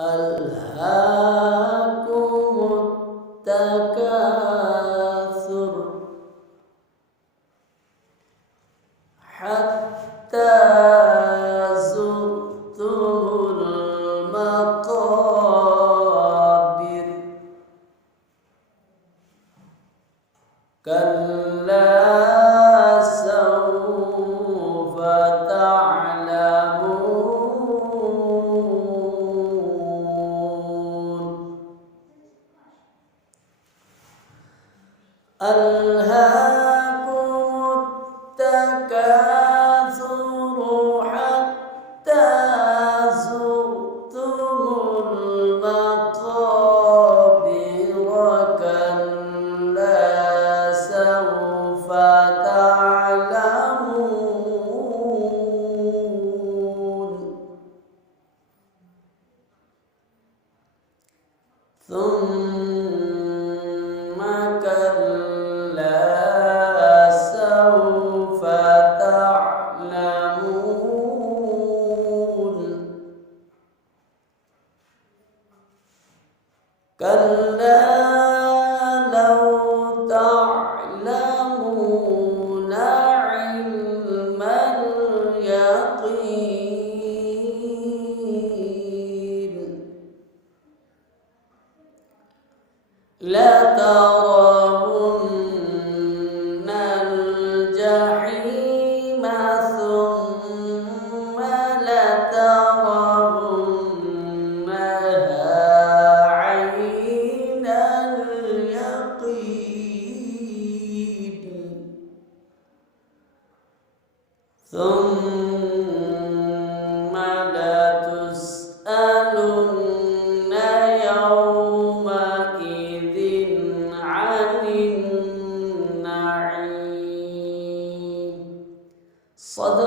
ألهاكم التكاثر حتى زرتم المقابر كلا سوف تعلمون ألهاكم التكاثر حتى زرتم المقابر كلا سوف تعلمون ثم كلا سوف تعلمون كلا لو تعلمون علم اليقين لترون الجحيم ثم لترونها عين اليقين ثم لتسألن يومئذ عن النعيم. صدق